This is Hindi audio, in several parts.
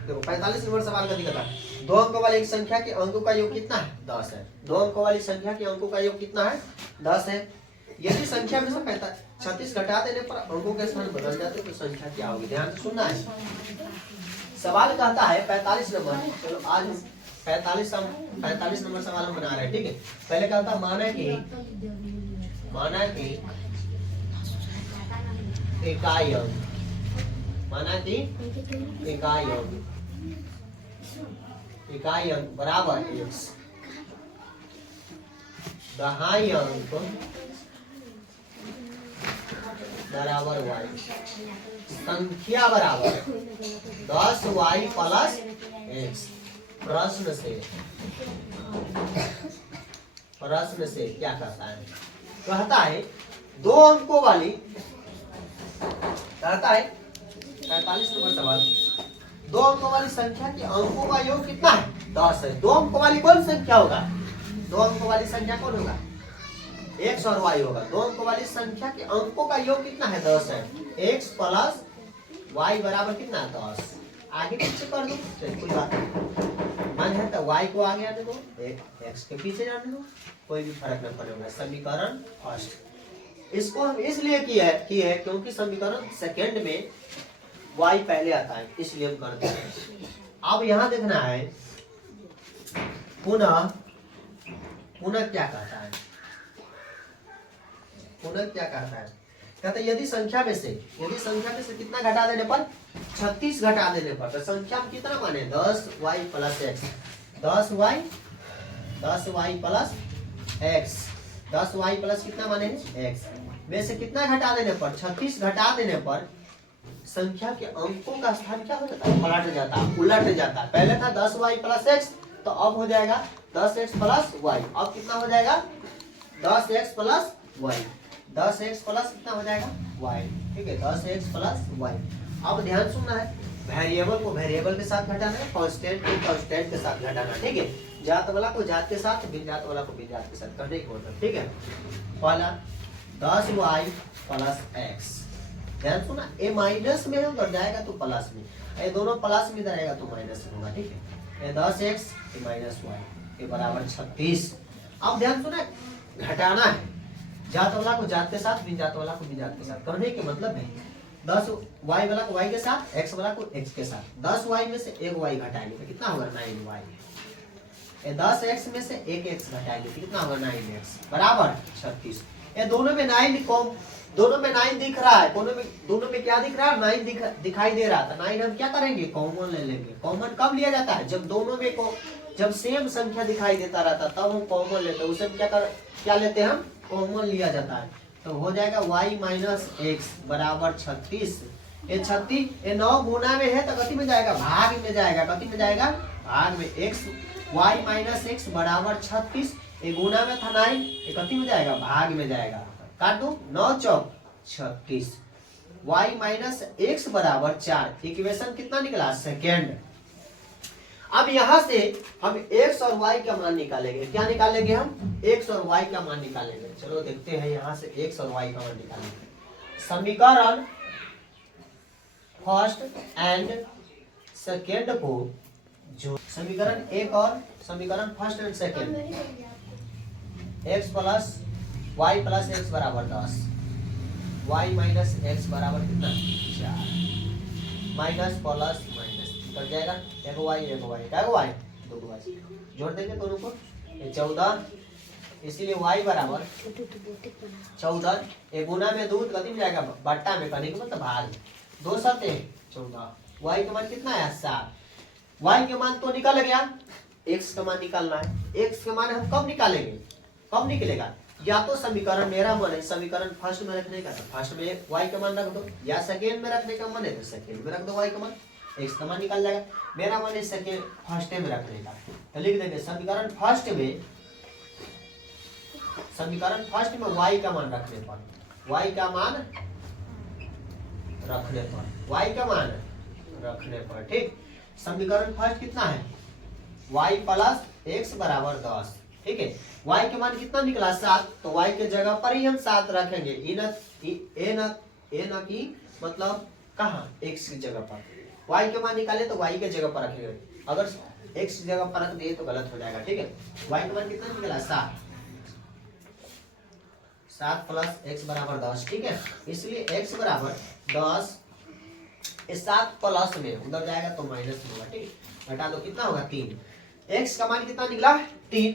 देखो 45 नंबर सवाल का दिखा था, दो अंकों वाली एक संख्या के अंकों का योग कितना है 10 है। दो अंकों वाली संख्या के अंकों का योग कितना है 10 है। यदि संख्या में से 36 घटा देने पर अंकों के स्थान बदल जाते तो संख्या क्या होगी, ध्यान से सुनना है। सवाल कहता है 45 नंबर, चलो आज हम 45 नंबर सवाल हम बना रहे हैं, ठीक है। पहले कहता है माना कि इकाई अंक, माना कि इकाई अंक बराबर x, दहाई अंक बराबर y, संख्या बराबर 10y प्लस x। प्रश्न से क्या कहता है, कहता है दो अंकों वाली, कहता है 45 नंबर सवाल, दो अंकों वाली संख्या के अंकों का योग कितना है 10 है। दो अंकों वाली कौन संख्या होगा, दो अंकों वाली संख्या कौन होगा x और y होगा। दो अंकों वाली संख्या के अंकों का योग कितना है 10 है। x प्लस y बराबर कितना है 10। आगे पीछे कर दो कोई बात नहीं, मान है तो y को आगे आने दो, x के पीछे जाने दो, कोई भी फर्क न पड़ेगा। समीकरण फर्स्ट, इसको हम इसलिए की है क्योंकि समीकरण सेकंड में y पहले आता है, इसलिए हम करते हैं। अब यहाँ देखना है पुनः क्या कहता है, कहता है यदि संख्या में से कितना घटा देने पर 36 घटा देने पर, तो संख्या में कितना माने 10y plus x, 10y plus x, 10y plus कितना माने x में से कितना घटा देने पर 36 घटा देने पर संख्या के अंकों का स्थान क्या हो जाता है, उलट जाता है। पहले था 10y प्लस x, तो अब हो जाएगा 10x प्लस y। अब कितना हो जाएगा 10x plus y, 10x plus कितना हो जाएगा y, ठीक है 10x प्लस y। अब ध्यान सुनना है, वेरिएबल को वेरिएबल के साथ घटाना है, कांस्टेंट को कांस्टेंट के साथ घटाना, ठीक है। जात वाला को जात के साथ, बिन जात वाला को बिन जात के साथ करने की मतलब, ठीक है। पहला 10y प्लस x, ध्यान सुना, ए माइनस में उधर जाएगा तो प्लस में, ये दोनों प्लस में इधर आएगा तो माइनस में होगा, ठीक है। ये 10x माइनस y के बराबर 36। अब ध्यान सुना, घटाना है, जात वाला को जात के साथ, बिन जात वाला को बिन जात के साथ। कहने के मतलब है 10y वाला को y के साथ, x वाला को x के साथ। 10y में से एक y घटाएंगे तो कितना होगा 9y, 10x में से एक x घटाएंगे तो कितना होगा 9x बराबर 36। ये दोनों में 9 दोनों में 9 दिख रहा है, दोनों में क्या दिख रहा है 9 दिखाई दे रहा था। 9 हम क्या करेंगे कॉमन ले लेंगे। कॉमन कब लिया जाता है, जब दोनों में जब सेम संख्या दिखाई देता रहता तब हम कॉमन लेते हैं, उसे क्या लेते हैं हम कॉमन लिया जाता है। तो हो जाएगा y माइनस एक्स बराबर 36। ये 36 ये 9 गुना में है तो कति में जाएगा भाग में जाएगा, कति में जाएगा भाग में। x y माइनस एक्स बराबर 36, ये गुना में था 9, ये कति में जाएगा भाग में जाएगा। काट दो 9 चौक 36, y माइनस एक्स बराबर 4। इक्वेशन कितना निकला सेकेंड। अब यहां से हम x और y का मान निकालेंगे। क्या निकालेंगे हम x और y का मान निकालेंगे। चलो देखते हैं यहां से x और y का मान निकालेंगे। समीकरण फर्स्ट एंड सेकेंड को जो समीकरण एक और समीकरण first and second, x plus y plus x बराबर 10, y माइनस एक्स बराबर कितना 4, माइनस प्लस कर जाएगा एक y क्या y 2y जोड़ देंगे दोनों को, ये 14, इसीलिए y बराबर 14। एक गुना में दूध कति में जाएगा बट्टा में, करने का मतलब भाग, 2 सते 14। y का मान कितना है 7। y के मान तो निकल गया, x का मान निकालना है। x का मान हम कब निकालेंगे, कब निकलेगा, या तो समीकरण मेरा मन है समीकरण फर्स्ट में रखने का तो फर्स्ट में y का मान रख दो, या सेकेंड में रखने का मन है तो सेकेंड में रख दो y का मान, x का मान निकल जाएगा। मेरा मान है सेकेंड फर्स्ट में रखने का, तो लिख देंगे समीकरण फर्स्ट में y का मान रखने पर, y का मान रखने पर, ठीक। समीकरण फर्स्ट कितना है y प्लस एक्स बराबर 10, ठीक है। y के मान कितना निकला 7, तो y के जगह पर ही हम 7 रखेंगे। ए न की मतलब कहाँ x की जगह पर, y के मान निकाले तो y के जगह पर रखेंगे, अगर x जगह पर रख दिए तो गलत हो जाएगा, ठीक है। y के मान कितना निकला 7, 7 प्लस x बराबर 10, ठीक है। इसलिए x बराबर 10, 7 प्लस में उधर जाएगा तो माइनस में होगा, ठीक, घटा दो, कितना होगा 3। x का मान कितना निकला 3।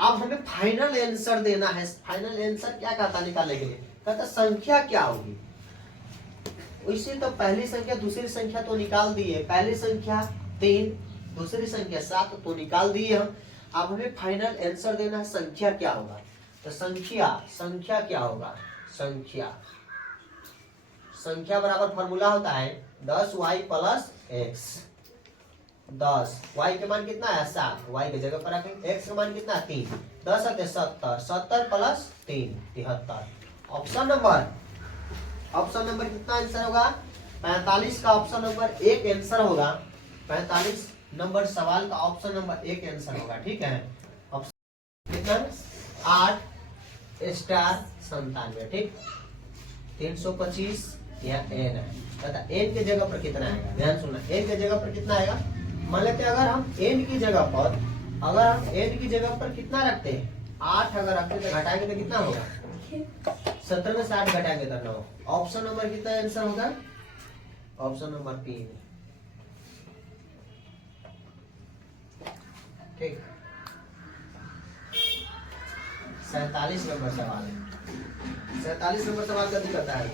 अब हमें फाइनल आंसर देना है। फाइनल आंसर क्या कहता निकालने के लिए, कहता संख्या क्या होगी। वैसे तो पहली संख्या दूसरी संख्या तो निकाल दी है, पहली संख्या 3 दूसरी संख्या 7 तो निकाल दिए हम। अब हमें फाइनल आंसर देना है संख्या क्या होगा। तो संख्या क्या होगा, संख्या बराबर फॉर्मूला होता है 10y प्लस x। 10 y के मान कितना है 7, y के जगह पर रखें, x का मान कितना है 3, 10 है 70, 70 प्लस 3 73। ऑप्शन नंबर कितना आंसर होगा 45 का ऑप्शन नंबर 1 आंसर होगा। 45 नंबर सवाल का ऑप्शन नंबर 1 आंसर होगा, ठीक है। ऑप्शन कितना 8 स्टार 97, ठीक। 325 यह n है, तथा n के जगह पर कितना आएगा, ध्यान सुनना, n के जगह पर कितना आएगा। मान लेते हैं अगर हम n की जगह पर कितना रखते हैं 8 अगर रखते हैं तो घटाएंगे तो कितना होगा 70 में 60 घटाएंगे तो 9। ऑप्शन नंबर कितना आंसर होगा, ऑप्शन नंबर 3, ठीक। 47 नंबर सवाल है। 47 नंबर सवाल का दिक्कत है,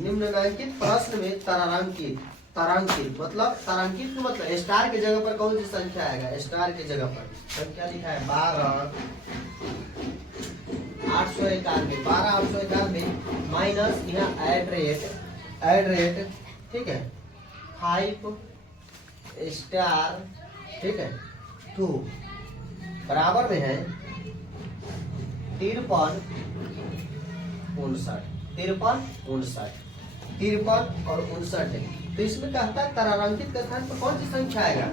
निम्नलिखित प्रश्न में तारांकित मतलब स्टार की जगह पर कौन सी संख्या आएगा। स्टार की जगह पर संख्या लिखा है 12 891 माइनस यहाँ एड रेट, ठीक है 5 स्टार, ठीक है 2 बराबर में है 53 और 59 है। तो इसमें कहता है तारांकित के स्थान पर कौन सी संख्या आएगा।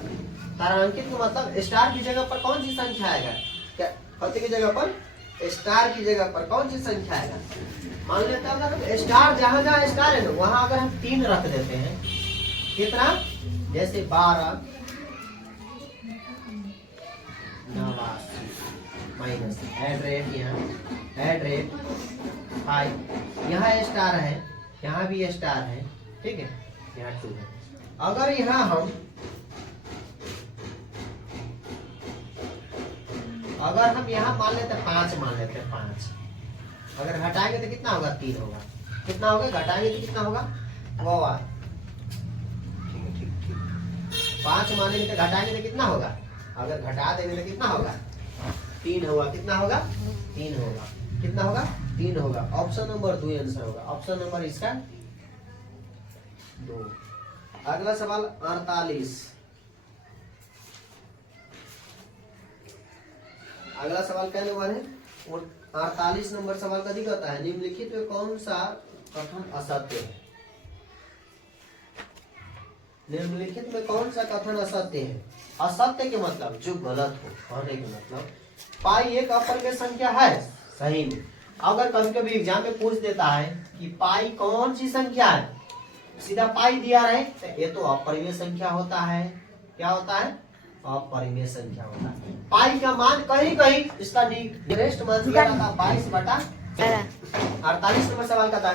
तारांकित का मतलब स्टार की जगह पर कौन सी संख्या आएगा, क्या पति की जगह पर स्टार की जगह पर कौन सी संख्या आएगा। मान लेते हैं अगर स्टार जहां स्टार है ना वहां अगर हम 3 रख देते हैं, कितना जैसे 12 माइनस एड रेट 5, यहाँ स्टार है, यहाँ भी स्टार है, ठीक है, यहाँ 2 है। अगर यहाँ हम यहाँ मान लेते हैं 5, अगर घटाएंगे तो कितना होगा 3 होगा, कितना होगा घटाएंगे तो कितना होगा वो, ठीक 5 मानेंगे तो घटाएंगे तो कितना होगा, अगर घटा देंगे तो कितना होगा 3 होगा, कितना होगा 3 होगा, कितना होगा 3 होगा। ऑप्शन नंबर 2 आंसर होगा, ऑप्शन नंबर इसका 2। अगला सवाल 48, अगला सवाल क्या नंबर है 48 नंबर सवाल का दिक्कत है, निम्नलिखित में कौन सा कथन असत्य है। निम्नलिखित में कौन सा कथन असत्य है। असत्य के मतलब जो गलत हो, कहने के मतलब पाई एक अपरिमेय संख्या है, सही में। अगर कभी कभी एग्जाम में पूछ देता है कि पाई कौन सी संख्या है, सीधा पाई दिया रहे तो ये तो अपरिमेय संख्या होता है। क्या होता है, अपरिमेय संख्या होता है। पाई का मान कहीं कहीं इसका नियरेस्ट मान दिया जाता है 22/48 नंबर सवाल का था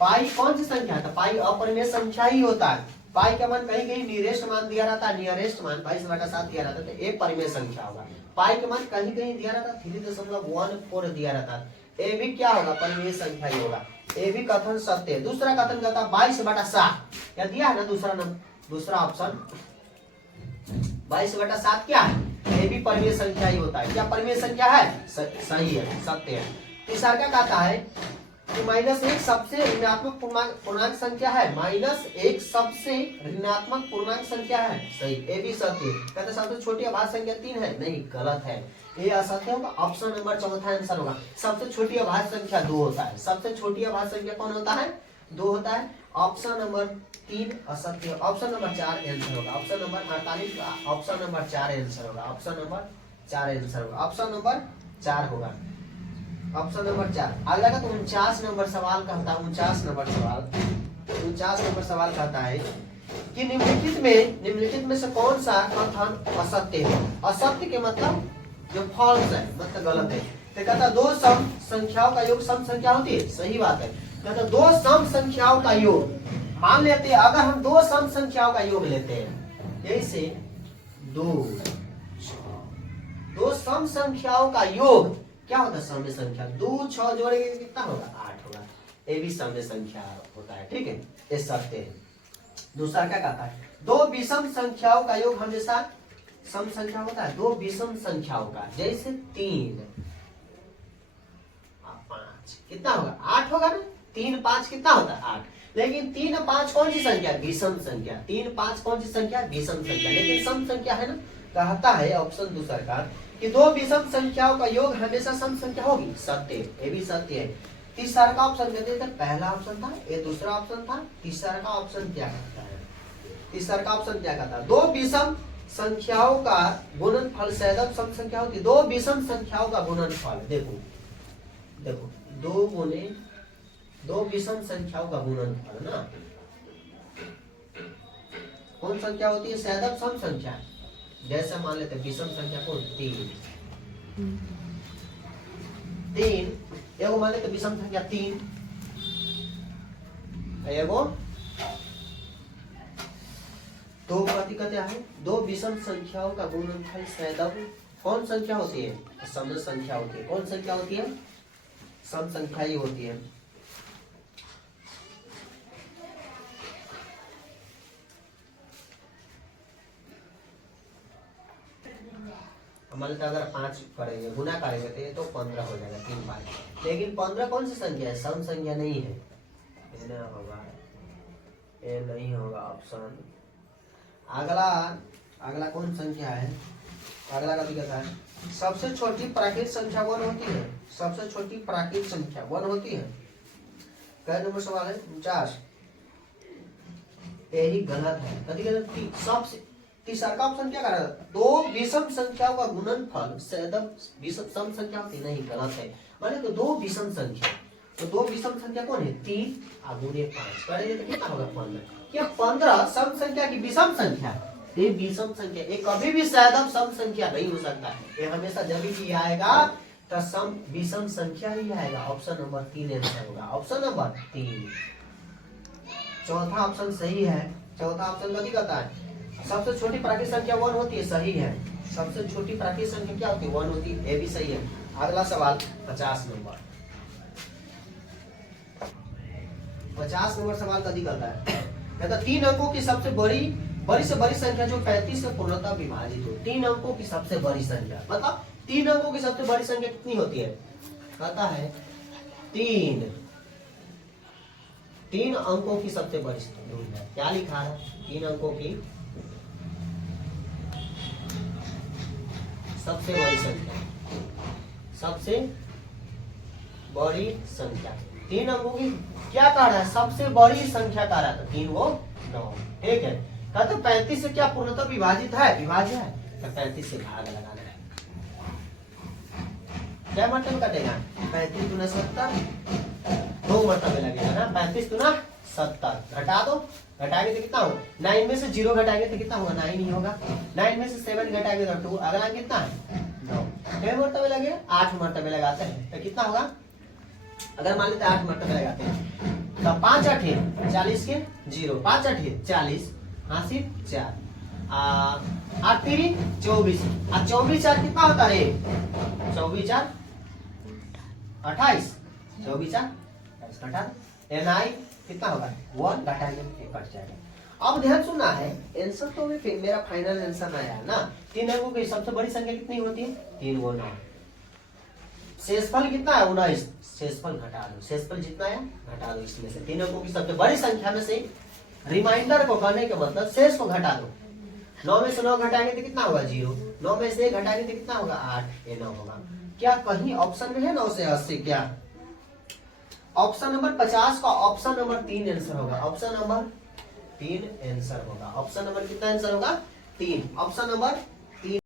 पाई कौन सी संख्या है, तो पाई अपरिमेय संख्या ही होता है। पाई का मान कहीं कहीं नियरेस्ट मान दिया रहता है, नियरेस्ट मान 22/7 दिया रहता है तो एक परिमेय संख्या होगा। पाई के मान कहीं कहीं दिया रहता है 3.14 दिया रहता है, ए भी क्या होगा परिमेय संख्या ही होगा। ए भी कथन सत्य है। दूसरा कथन कहता है 22/7 क्या दिया है ना, दूसरा ऑप्शन 22/7 क्या है, ये भी परिमेय संख्या ही होता है। क्या परिमेय संख्या है, सही है, सत्य है। तीसरा क्या कहता है कि -1 सबसे ऋणात्मक पूर्णांक संख्या है, -1 सबसे ऋणात्मक पूर्णांक संख्या है, सही, ये भी सत्य है। कहते सबसे छोटी अभाज्य संख्या 3 है, नहीं, गलत है, ये असत्य होगा। ऑप्शन नंबर चौथा आंसर होगा। सबसे छोटी अभाज्य संख्या 2 होता है, सबसे छोटी अभाज्य संख्या कौन होता है, 2 होता है। ऑप्शन नंबर 3 असत्य। ऑप्शन नंबर 4 आंसर होगा। ऑप्शन नंबर 48 का ऑप्शन नंबर 4 आंसर होगा। ऑप्शन नंबर 4 आंसर होगा। ऑप्शन नंबर 4 होगा। Option number 4। अगला का तो 49 नंबर सवाल कहता है, 49 नंबर सवाल कहता है कि निम्नलिखित में से कौन सा कथन असत्य है। असत्य के मतलब जो फॉल्स है, मतलब गलत है। तो कहता दो सम संख्याओं का योग सम संख्या होती है, सही बात है। कहता दो सम संख्याओं का योग, मान लेते हैं अगर हम दो सम संख्याओं का योग लेते हैं, जैसे दो सम संख्याओं का योग क्या होता है, समय संख्या। 2 6 जोड़ेंगे कितना होगा, 8 होगा। ये भी समय संख्या होता है, ठीक है, ये सत्य है। दूसरा क्या कहता है, दो विषम संख्याओं का योग हमेशा सम संख्या होता है। दो विषम संख्याओं का, जैसे 3 और 5 कितना होगा, 8 होगा ना। 3 5 कितना होता है, 8। लेकिन 3 और 5 कौन सी संख्या, विषम संख्या। 3 5 कौन सी संख्या, विषम संख्या, लेकिन सम संख्या है ना। कहता है ऑप्शन दूसरा का कि दो विषम संख्याओं का योग हमेशा सम संख्या होगी, सत्य, ये भी सत्य है। तीसरा का ऑप्शन कहते थे, पहला ऑप्शन था, ये दूसरा ऑप्शन था। तीसरा का ऑप्शन क्या कहता है, तीसरा का ऑप्शन क्या कहता है, दो विषम संख्याओं का गुणनफल सैदब सम संख्या होती है। दो विषम संख्याओं का गुणनफल, देखो देखो, दो विषम संख्याओं का गुणनफल ना, कौन संख्या होती है, सैदब सम संख्या। जैसे मान लेते हैं विषम संख्या कौन, 3 एगो मान लेते विषम संख्या 3, एगो दो प्रति कहते हैं। दो विषम संख्याओं का गुणनफल सैदब कौन संख्या होती है, सम संख्या होती है। कौन संख्या होती है, सम संख्या ही होती है। मान लेते अगर 5 करेंगे, गुना करेंगे तो ये तो 15 हो जाएगा, 3 5। लेकिन 15 कौन सी संख्या है, सम संख्या नहीं है, ये ना होगा, ये नहीं होगा ऑप्शन। अगला कौन संख्या है, अगला का भी कहता है सबसे छोटी प्राकृत संख्या 1 होती है। सबसे छोटी प्राकृत संख्या 1 होती है। कै नंबर सवाल है, 49। यही गलत है, कभी गलत। सबसे तीसरा का ऑप्शन क्या कर रहा है, दो विषम संख्याओं का गुणनफल सैदब विषम सम संख्या होती, नहीं, गलत है। माने तो दो विषम संख्या, तो दो विषम संख्या कौन है, 3 और गुणे 5 करेंगे तो कितना होगा, 15। क्या 15 सम संख्या की विषम संख्या, ये विषम संख्या, ये कभी भी सैदब सम संख्या नहीं हो सकता है। ये हमेशा जब भी आएगा तो सम विषम संख्या ही आएगा। ऑप्शन नंबर 3 आंसर होगा, ऑप्शन नंबर 3। चौथा ऑप्शन सही है। चौथा ऑप्शन कभी कहता है सबसे छोटी प्राकृत संख्या 1 होती है, सही है। सबसे छोटी प्राकृत संख्या क्या होती है, 1 होती है, ये भी सही है। अगला सवाल 50 नंबर। 50 नंबर सवाल कभी कहता है, कहता 3 अंकों की सबसे बड़ी से बड़ी संख्या जो 35 से पूर्णतः विभाजित हो। 3 अंकों की सबसे बड़ी संख्या, मतलब 3 अंकों की सबसे बड़ी संख्या कितनी होती है, कहता है 3 अंकों की सबसे बड़ी संख्या। क्या लिखा है, 3 अंकों की सबसे बड़ी संख्या, सबसे बड़ी संख्या। 3 अंकों की क्या कह रहा है, सबसे बड़ी संख्या कह रहा था, 3 वो 9, ठीक है। कहते 35 से क्या पूर्णतः विभाजित है, विभाज्य है, तो 35 से भाग लगाना है। क्या मतलब कटेगा, 35 गुना 70, 2 मरतबे लगेगा ना, 35 गुना 70 घटा दो, घटाएंगे तो कितना होगा, 9 में से 0 घटाएंगे तो कितना होगा, 9 ही होगा। 9 में से 7 घटाएंगे तो 2, अगला कितना है 9। कितने मरतबे लगे, 8 मरतबे लगाते हैं तो कितना होगा, अगर मान लेते 8 मरतबे लगाते हैं तो 5 8 40 के 0, 5 8 40, 80 4, 8 3 24, 24 4 कितना होता है, 24 4 28, 24 4 घटा, NI कितना होगा 1, घटाएंगे कट जाएगा। अब ध्यान सुनना है, आंसर तो मेरा फाइनल आंसर ना आया ना। 3 अंकों की सबसे बड़ी संख्या कितनी होती है, 3 गुना 9। शेषफल कितना है 19, शेषफल घटा दो, शेषफल जितना है घटा दो इसमें से। 3 अंकों की सबसे बड़ी संख्या में से रिमाइंडर को करने के मतलब शेष को घटा दो। 9 में से 9 घटाएंगे तो कितना होगा 0, 9 में से 1 घटाएंगे तो कितना होगा 8, ये 9 होगा। क्या कहीं ऑप्शन में है 9 से 80, क्या ऑप्शन नंबर 50 का ऑप्शन नंबर 3 आंसर होगा, ऑप्शन नंबर 3 आंसर होगा। ऑप्शन नंबर कितना आंसर होगा, 3, ऑप्शन नंबर